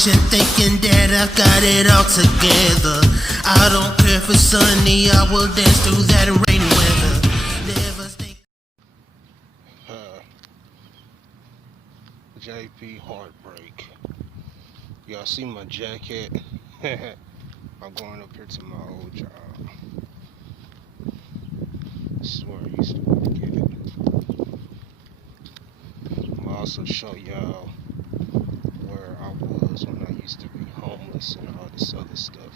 watching, thinking that I got it all together. I don't care if it's sunny, I will dance through that rainy weather. Never stay. JP Heartbrake. Y'all see my jacket? I'm going up here to my old job. This is where I used to work at. I'll also show y'all where I was when I used to be homeless and all this other stuff.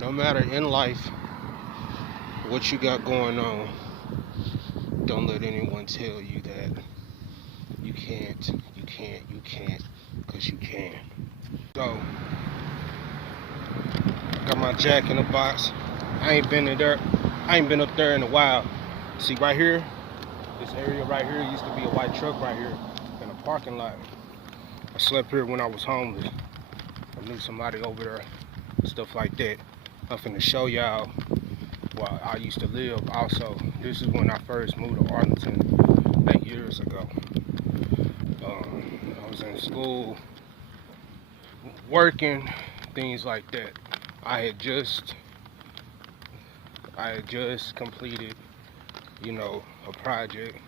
No matter in life what you got going on, don't let anyone tell you that you can't, because you can. So, got my jack in the box. I ain't been up there in a while. See right here, this area right here used to be a white truck right here in a parking lot. I slept here when I was homeless. I knew somebody over there, stuff like that. I'm finna show y'all where I used to live. Also, this is when I first moved to Arlington 8 years ago. I was in school, working, things like that. I had just completed, a project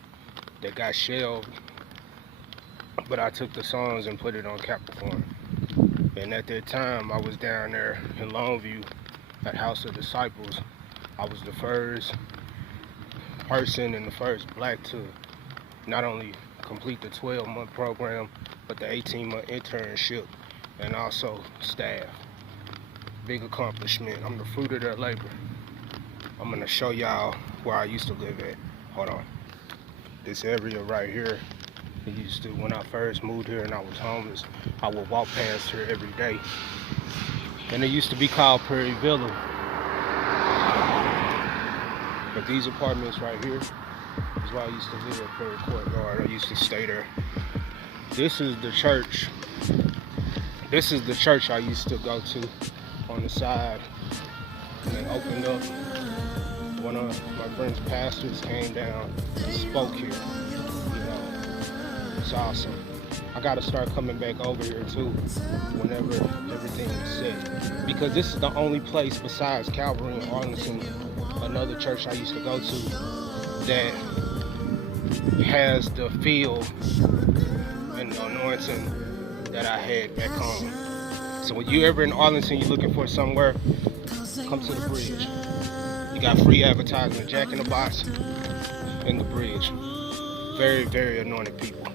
that got shelved, but I took the songs and put it on Capricorn. And at that time, I was down there in Longview at House of Disciples. I was the first person and the first black to not only complete the 12-month program, but the 18-month internship, and also staff. Big accomplishment. I'm the fruit of their labor. I'm gonna show y'all where I used to live at. Hold on. This area right here, when I first moved here and I was homeless, I would walk past here every day. And it used to be called Prairie Villa. But these apartments right here is where I used to live at Prairie Courtyard. I used to stay there. This is the church. This is the church I used to go to on the side. And then opened up. One of my friend's pastors came down and spoke here. It's awesome. I gotta start coming back over here too whenever everything is set. Because this is the only place besides Calvary in Arlington, another church I used to go to, that has the feel and the anointing that I had back home. So when you ever in Arlington, you're looking for somewhere, come to the bridge. You got free advertising, Jack in the Box, in the bridge. Very, very anointed people.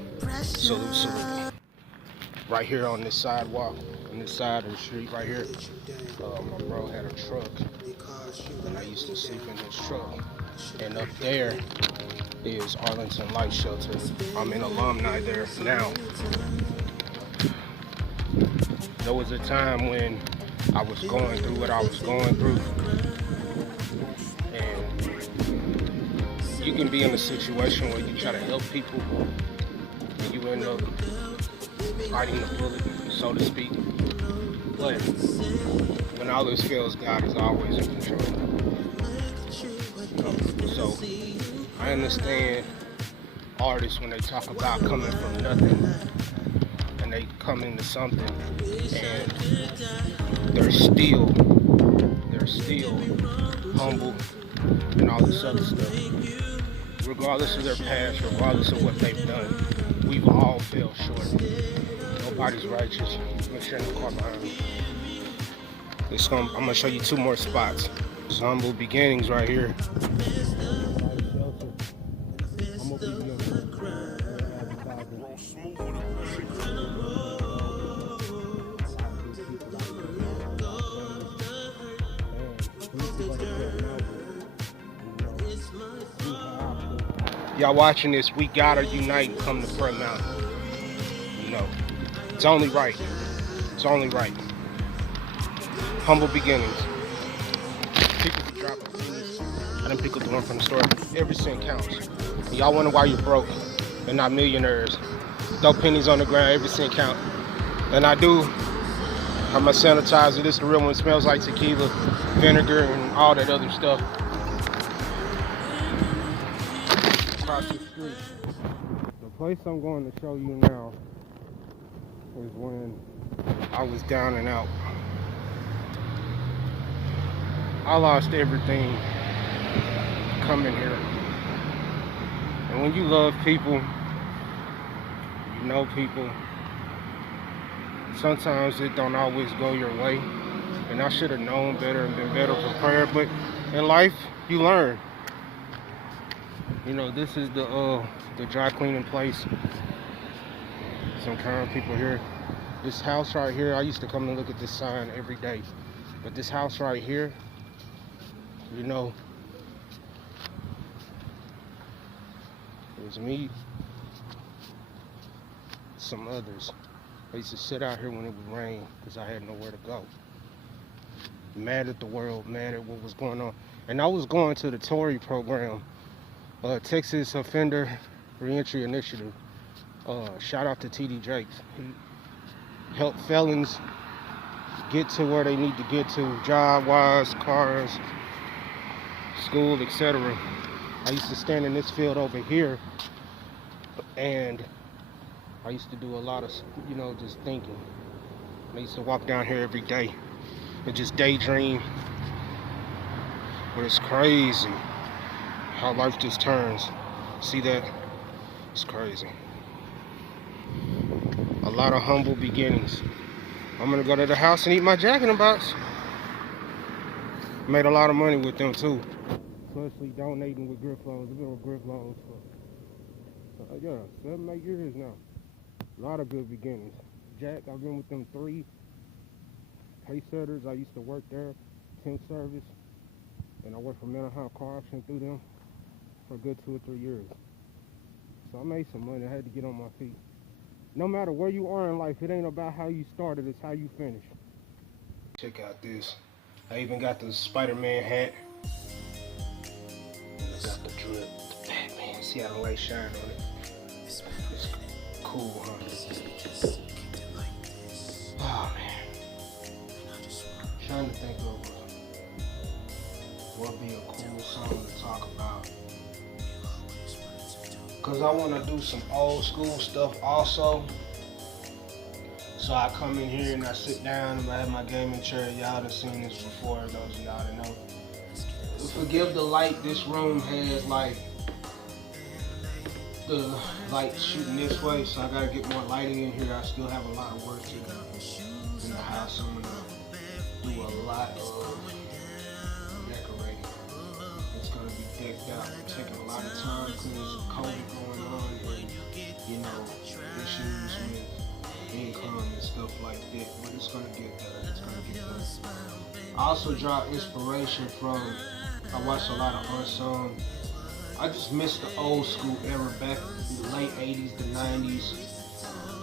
Salute, salute. Right here on this sidewalk, on this side of the street right here, my bro had a truck, and I used to sleep in his truck. And up there is Arlington Life Shelter. I'm an alumni there now. There was a time when I was going through what I was going through. And you can be in a situation where you try to help people and you end up fighting the bullet, so to speak. But when all this fails, God is always in control. So I understand artists when they talk about coming from nothing and they come into something and they're still humble and all this other stuff. Regardless of their past, regardless of what they've done, we've all fell short. Nobody's righteous. I'm gonna share the car behind me. I'm gonna show you two more spots. It's humble beginnings right here. Y'all watching this, we gotta unite and come to Prayer Mountain. It's only right. It's only right. Humble beginnings. People can drop pennies. I didn't pick up the one from the store. Every cent counts. And y'all wonder why you're broke and not millionaires. Throw pennies on the ground, every cent counts. And I do. I'm a sanitizer. This is the real one. It smells like tequila, vinegar, and all that other stuff. Across the street. The place I'm going to show you now was when I was down and out. I lost everything coming here. And when you love people, you know people, sometimes it don't always go your way. And I should have known better and been better prepared. But in life, you learn. You know, this is the dry cleaning place. Some kind people here. This house right here, I used to come and look at this sign every day. But this house right here, you know, it was me, some others. I used to sit out here when it would rain because I had nowhere to go. Mad at the world, mad at what was going on. And I was going to the Tory program, Texas Offender Reentry Initiative. Shout out to TD Jakes. He helped felons get to where they need to get to, job-wise, cars, school, etc. I used to stand in this field over here, and I used to do a lot of, you know, just thinking. I used to walk down here every day and just daydream. But it's crazy how life just turns. See that? It's crazy. A lot of humble beginnings. I'm gonna go to the house and eat my Jack in the Box. Made a lot of money with them too. Especially donating with Grifflows. I've been with Grifflows for 7, 8 years now. A lot of good beginnings. Jack, I've been with them 3 pay setters. I used to work there, temp service, and I worked for mental health car option through them for a good 2 or 3 years. So I made some money. I had to get on my feet. No matter where you are in life, it ain't about how you started, it's how you finish. Check out this. I even got the Spider-Man hat. Got the drip, the Batman. See how the light shine on it? It's cool, huh? Oh man. Trying to think of what would be a cool song to talk about. Cause I want to do some old school stuff also. So I come in here and I sit down and I have my gaming chair. Y'all done seen this before, those of y'all that know. Forgive the light, this room has like the light shooting this way, so I gotta get more lighting in here. I still have a lot of work to do in the house. I'm gonna do a lot of decorating. It's gonna be decked out. It's taking a lot of time because there's COVID going on and, you know, issues with income and stuff like that. But it's gonna get better. It's gonna get better. I also draw inspiration from, I watch a lot of Unsung. I just miss the old school era back in the late 80s, the 90s,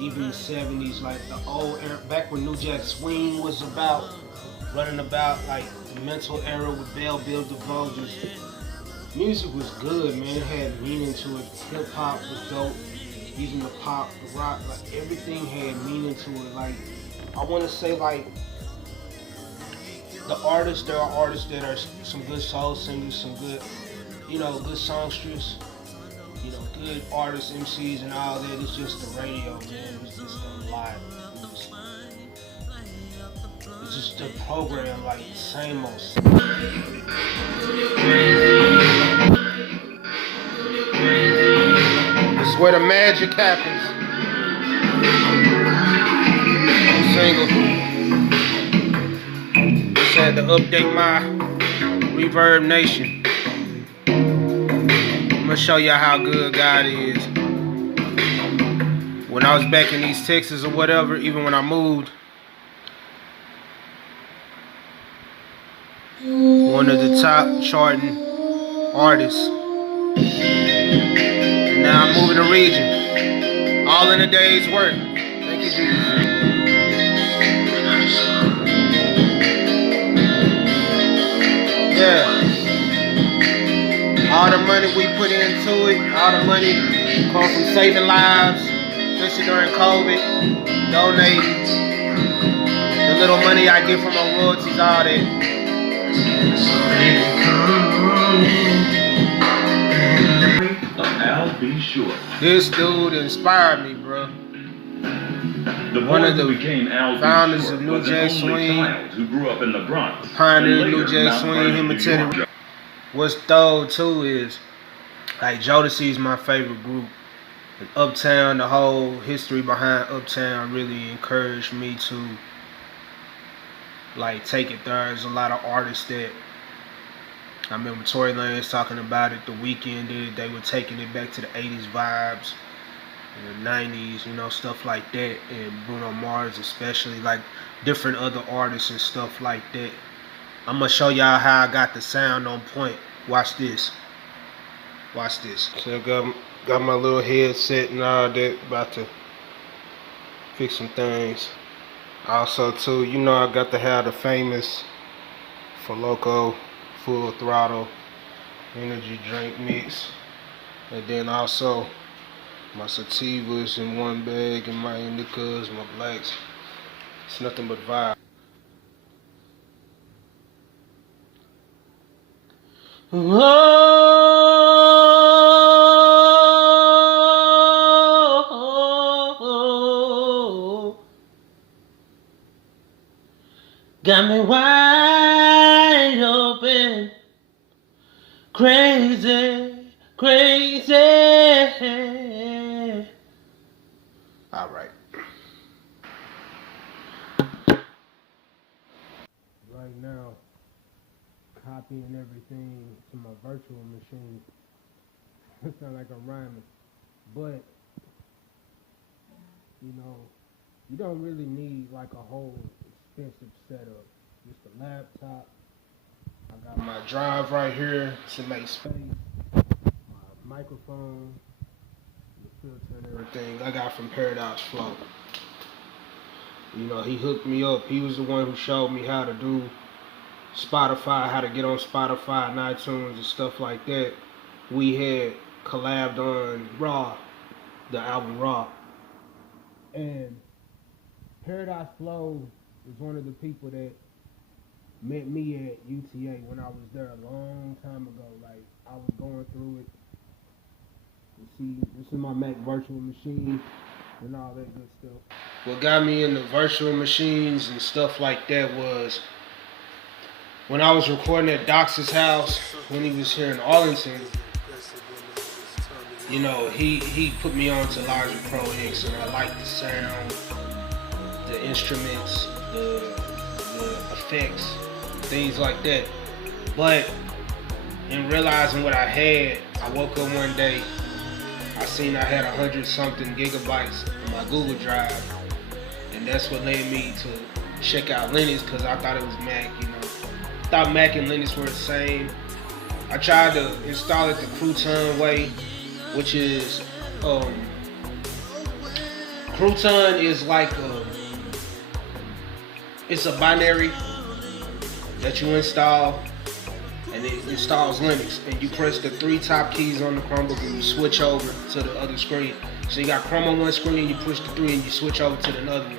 even the 70s, like the old era, back when New Jack Swing was about, running about, like the mental era with Bell Bill DeVoe. Music was good, man. It had meaning to it. Hip hop was dope. Even the pop, the rock, like everything had meaning to it. Like, I want to say, like, the artists, there are artists that are some good soul singers, some good, you know, good songsters, you know, good artists, MCs and all that. It's just the radio, man. It's just a lot. It's just a program, like, same old. It's where the magic happens. I'm single. Had to update my Reverb Nation. I'm gonna show y'all how good God is. When I was back in East Texas or whatever, even when I moved, one of the top charting artists. And now I'm moving the region. All in a day's work. Thank you, Jesus. Yeah. All the money we put into it, all the money comes from saving lives, especially during COVID, donating. The little money I get from my royalties, all that. I'll be sure. This dude inspired me, bro. one of the became Al founders Short of New was an Jack only Swing, child who grew up in the Bronx. pioneer and New later Jack Mount Swing, Vernon, him New and Teddy. York. What's dope too is like Jodeci is my favorite group. And Uptown, the whole history behind Uptown really encouraged me to like take it there. There's a lot of artists that I remember Tory Lanez talking about it. The Weeknd did it. They were taking it back to the 80s vibes, the 90s, you know, stuff like that. And Bruno Mars especially, like different other artists and stuff like that. I'm gonna show y'all how I got the sound on point. Watch this. Watch this. So I got my little headset and all that. About to fix some things. Also too, you know, I got to have the famous For Loco Full Throttle energy drink mix. And then also my sativas in one bag and my indicas, my blacks. It's nothing but vibe. Oh, got me wide open, crazy, crazy. All right. Right now, copying everything to my virtual machine. It sounds like I'm rhyming, but you know, you don't really need like a whole expensive setup. Just a laptop. I got my drive right here to make space. My microphone, the filter and everything I got from Paradise Flow. You know, he hooked me up. He was the one who showed me how to do Spotify, how to get on Spotify and iTunes and stuff like that. We had collabed on Raw, the album Raw. And Paradise Flow was one of the people that met me at UTA when I was there a long time ago. Like, I was going through it. You see, this is my Mac virtual machine and all that good stuff. What got me into virtual machines and stuff like that was when I was recording at Doc's house when he was here in Arlington. You know, he put me on to Logic Pro X, and I liked the sound, the instruments, the effects, things like that. But in realizing what I had, I woke up one day, I seen I had 100-something gigabytes on my Google Drive, and that's what led me to check out Linux, because I thought it was Mac, you know. I thought Mac and Linux were the same. I tried to install it the Crouton way, which is, Crouton is like it's a binary that you install, and it installs Linux, and you press the 3 top keys on the Chromebook and you switch over to the other screen. So you got Chrome on one screen, you push the 3 and you switch over to the other one.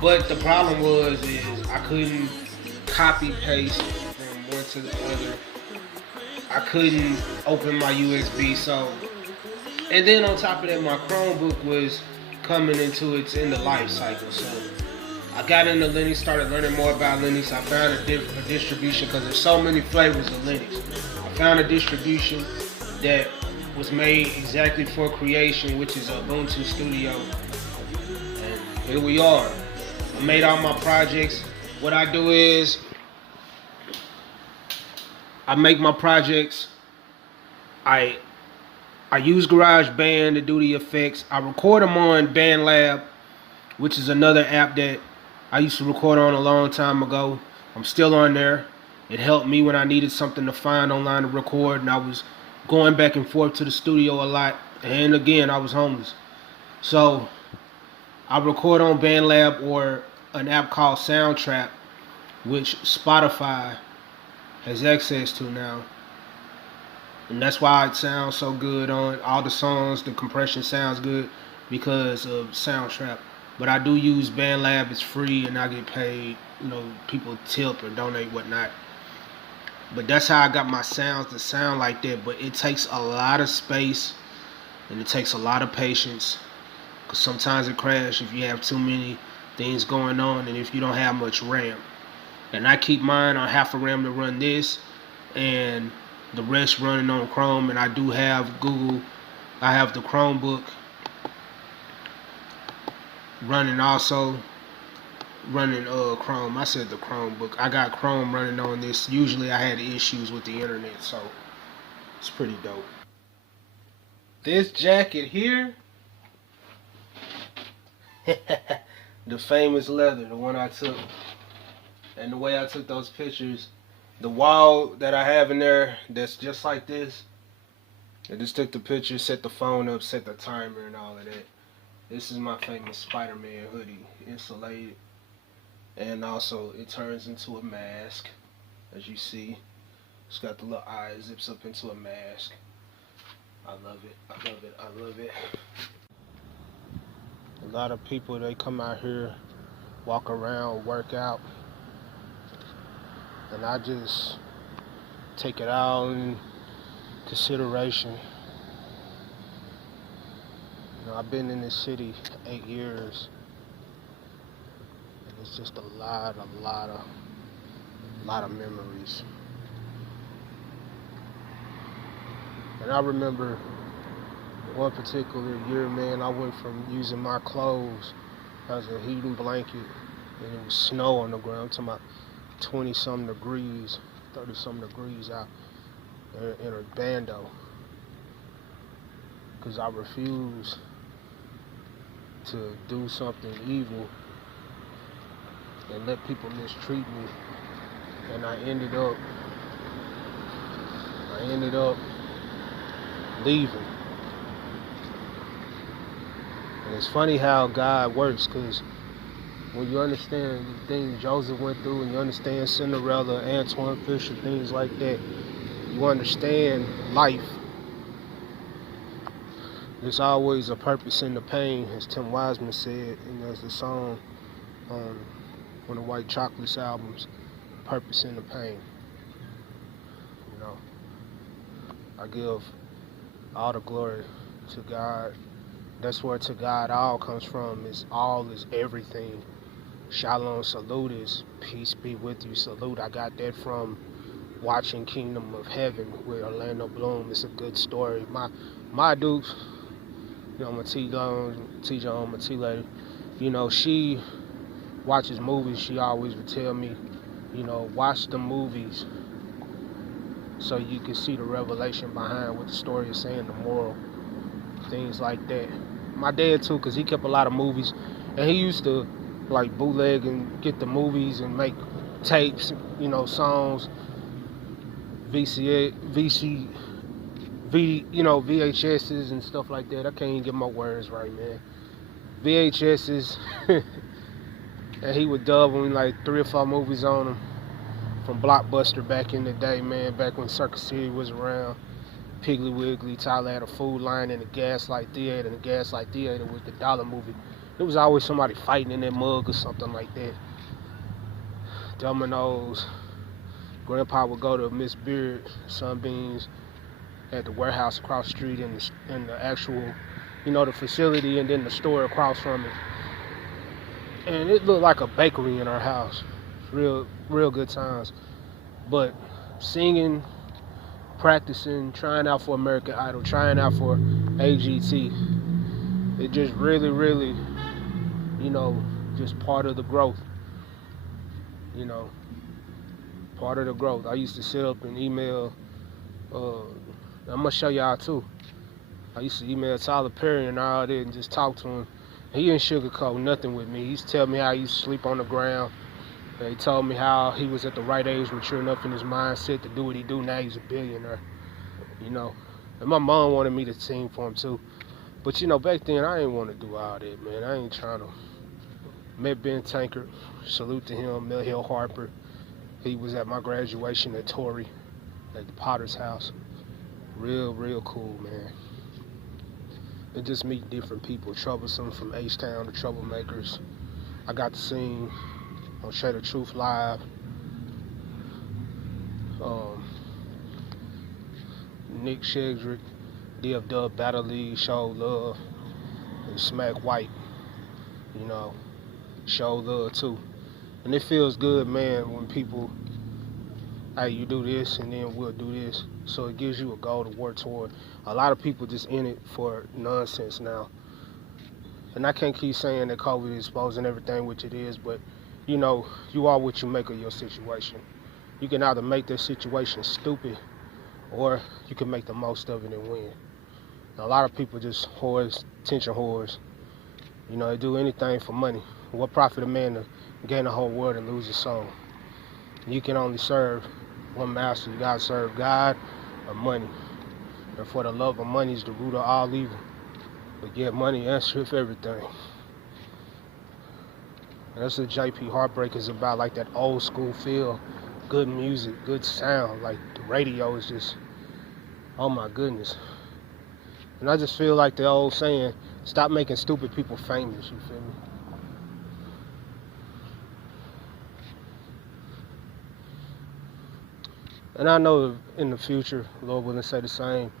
But the problem is I couldn't copy paste from one to the other. I couldn't open my USB, so, and then on top of that, my Chromebook was coming into its end of life cycle. So I got into Linux, started learning more about Linux. I found a distribution, because there's so many flavors of Linux. I found a distribution that was made exactly for creation, which is Ubuntu Studio. And here we are. I made all my projects. What I do is I make my projects. I use GarageBand to do the effects. I record them on BandLab, which is another app that I used to record on a long time ago. I'm still on there. It helped me when I needed something to find online to record, and I was going back and forth to the studio a lot. And again, I was homeless. So I record on BandLab or an app called Soundtrap, which Spotify has access to now. And that's why it sounds so good on all the songs. The compression sounds good because of Soundtrap. But I do use BandLab. It's free and I get paid. You know, people tip or donate, whatnot. But that's how I got my sounds to sound like that. But it takes a lot of space and it takes a lot of patience, Sometimes it crashes if you have too many things going on and if you don't have much RAM. And I keep mine on half a RAM to run this and the rest running on Chrome. And I do have Google. I have the Chromebook running also. Running Chrome. I said the Chromebook. I got Chrome running on this. Usually I had issues with the internet, so it's pretty dope. This jacket here, the famous leather, the one I took, and the way I took those pictures, the wall that I have in there that's just like this, I just took the picture, set the phone up, set the timer and all of that. This is my famous Spider-Man hoodie, insulated. And also it turns into a mask, as you see. It's got the little eye, it zips up into a mask. I love it, I love it, I love it. A lot of people, they come out here, walk around, work out. And I just take it all in consideration. You know, I've been in this city 8 years. It's just a lot of memories. And I remember one particular year, man, I went from using my clothes as a heating blanket, and it was snow on the ground, to my 20-something degrees, 30-something degrees out in a bando, because I refused to do something evil and let people mistreat me, and I ended up leaving. And it's funny how God works, because when you understand the things Joseph went through, and you understand Cinderella, Antoine Fisher, things like that, you understand life. There's always a purpose in the pain, as Tim Wiseman said, and there's the song on one of White Chocolate's albums, Purpose in the Pain. You know, I give all the glory to God. That's where to God all comes from. Is all is everything. Shalom, salute is peace be with you, salute. I got that from watching Kingdom of Heaven with Orlando Bloom. It's a good story. My dude, you know, my T-John, my T-lady, you know, she watches movies. She always would tell me, you know, watch the movies so you can see the revelation behind what the story is saying, the moral, things like that. My dad too, because he kept a lot of movies, and he used to like bootleg and get the movies and make tapes, you know, songs, VHSs and stuff like that. I can't even get my words right, man. VHSs. And he would dub me like 3 or 4 movies on them from Blockbuster back in the day, man, back when Circus City was around. Piggly Wiggly, Tyler had a Food Line, and the Gaslight Theater, and the Gaslight Theater was the dollar movie. There was always somebody fighting in that mug or something like that. Domino's. Grandpa would go to Miss Beard, Sunbeams, at the warehouse across the street, and the actual, you know, the facility, and then the store across from it. And it looked like a bakery in our house. Real good times. But singing, practicing, trying out for American Idol, trying out for AGT, it just really, you know, just part of the growth. You know, part of the growth. I used to sit up and email, I'm gonna show y'all too. I used to email Tyler Perry and all that and just talk to him. He didn't sugarcoat nothing with me. He used to tell me how he used to sleep on the ground. And he told me how he was at the right age, mature enough in his mindset to do what he do. Now he's a billionaire, you know. And my mom wanted me to sing for him too. But you know, back then I didn't want to do all that, man. I ain't trying to. Met Ben Tankard, salute to him. Mel Hill Harper, he was at my graduation at Torrey, at the Potter's house. Real cool, man. And just meet different people, Troublesome from H-Town, the Troublemakers. I got to sing on Share the Truth Live. Nick Shedrick, DF Dub Battle League, Show Love. and smack white, you know, show love too. And it feels good, man, when people, hey, you do this and then we'll do this. So it gives you a goal to work toward. A lot of people just in it for nonsense now. And I can't keep saying that COVID is exposing everything, which it is, but you know, you are what you make of your situation. You can either make that situation stupid or you can make the most of it and win. And a lot of people just whores, attention whores. You know, they do anything for money. What profit a man to gain the whole world and lose his soul? You can only serve one master. You gotta serve God or money. And for the love of money is the root of all evil. But yet money answers everything. And that's what JP Heartbreak is about, like that old school feel, good music, good sound. Like the radio is just, oh my goodness. And I just feel like the old saying, stop making stupid people famous, you feel me? And I know in the future, Lord willing, say the same.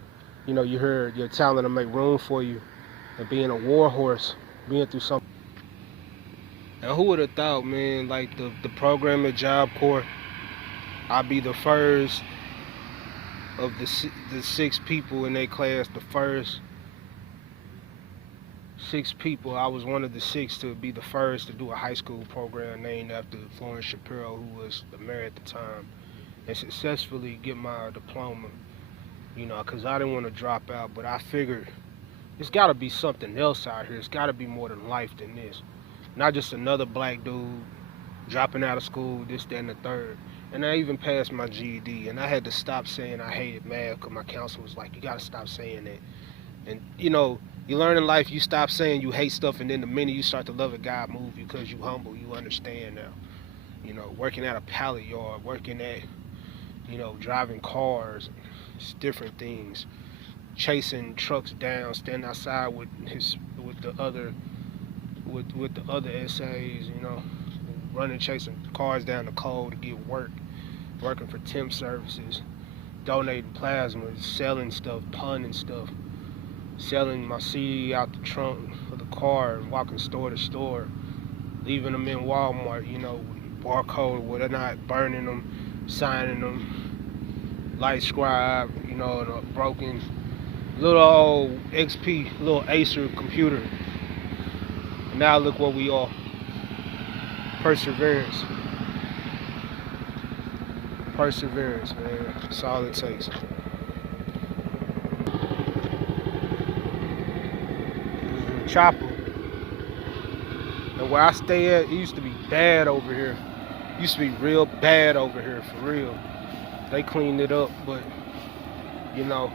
You know, you heard your talent to make room for you, and being a war horse, being through something. And who would have thought, man, like the program at Job Corps, I'd be the first of the 6 people in their class, the first 6 people. I was one of the 6 to be the first to do a high school program named after Florence Shapiro, who was the mayor at the time, and successfully get my diploma, you know, because I didn't want to drop out, but I figured there's got to be something else out here. It's got to be more than life than this. Not just another black dude dropping out of school, this, that, and the third. And I even passed my GED, and I had to stop saying I hated math because my counselor was like, you got to stop saying that. And, you know, you learn in life, you stop saying you hate stuff, and then the minute you start to love it, God move you because you humble, you understand now. You know, working at a pallet yard, working at, you know, driving cars, it's different things. Chasing trucks down, standing outside with the other essays, you know, running, chasing cars down the cold to get work, working for temp services, donating plasma, selling stuff, punning stuff, selling my CD out the trunk of the car and walking store to store, leaving them in Walmart, you know, with barcode or whatnot, burning them, signing them, light scribe, you know, and a broken little old XP, little Acer computer. And now look what we are. Perseverance. Perseverance, man. That's all it takes. Chopper. And where I stay at, it used to be bad over here. It used to be real bad over here, for real. They cleaned it up, but, you know,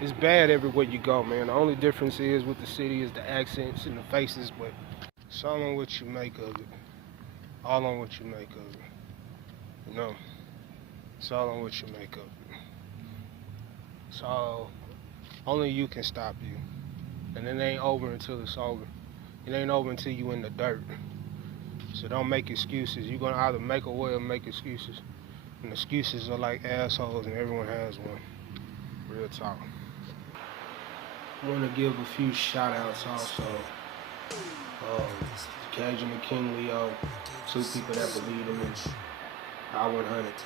it's bad everywhere you go, man. The only difference is with the city is the accents and the faces, but it's all on what you make of it. All on what you make of it. You know, it's all on what you make of it. So, only you can stop you. And it ain't over until it's over. It ain't over until you in the dirt. So don't make excuses. You're gonna either make a way or make excuses. And excuses are like assholes and everyone has one. Real talk. I want to give a few shout outs also. Cajun and King Leo, 2 people that believe in me. I-100.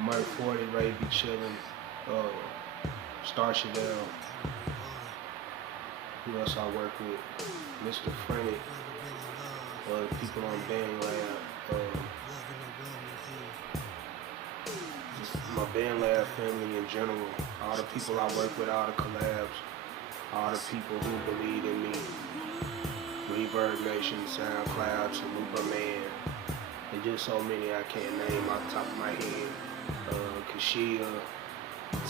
Murray 40, Ray be chillin'. Star Chanel. Who else I work with? Mr. Frank. People on Band Lab. Just my Band Lab family in general. All the people I work with, all the collabs. All the people who believe in me. Reverb Nation, SoundCloud, Chalupa Man, and just so many I can't name off the top of my head. Kashia,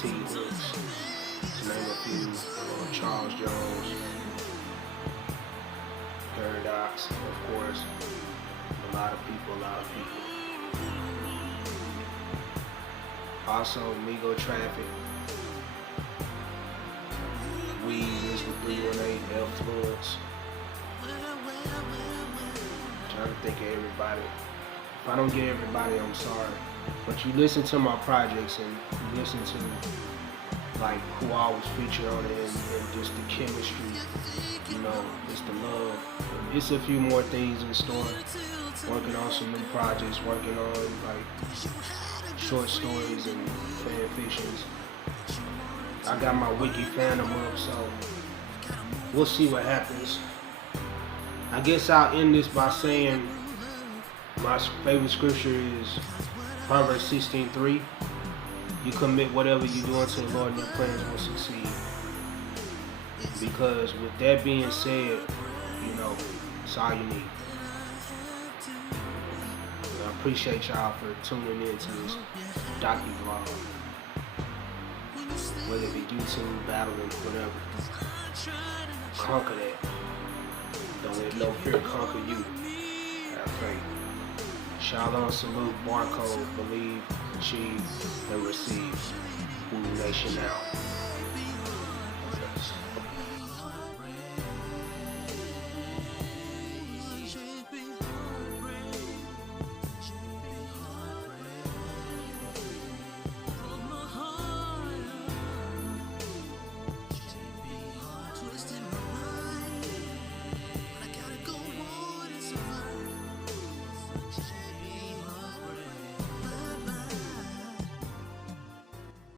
T Hooks, to name a few. Charles Jones, Paradox, of course. A lot of people. Also, Migo Traffic. We is the 318 Influence. Trying to think of everybody. If I don't get everybody, I'm sorry. But you listen to my projects and you listen to like who I was featured on it and just the chemistry, you know, just the love. It's a few more things in store. Working on some new projects, working on like short stories and fan fictions. I got my wiki fandom up, so we'll see what happens. I guess I'll end this by saying my favorite scripture is Proverbs 16:3. You commit whatever you do unto the Lord and your plans will succeed. Because with that being said, you know, it's all you need. And I appreciate y'all for tuning in to this Docuvlog. Whether it be YouTube, battling, whatever. Conquer that. Don't let no fear conquer you. Have faith. Shalom, salute, barcode, believe, achieve, and receive. Who Nation out.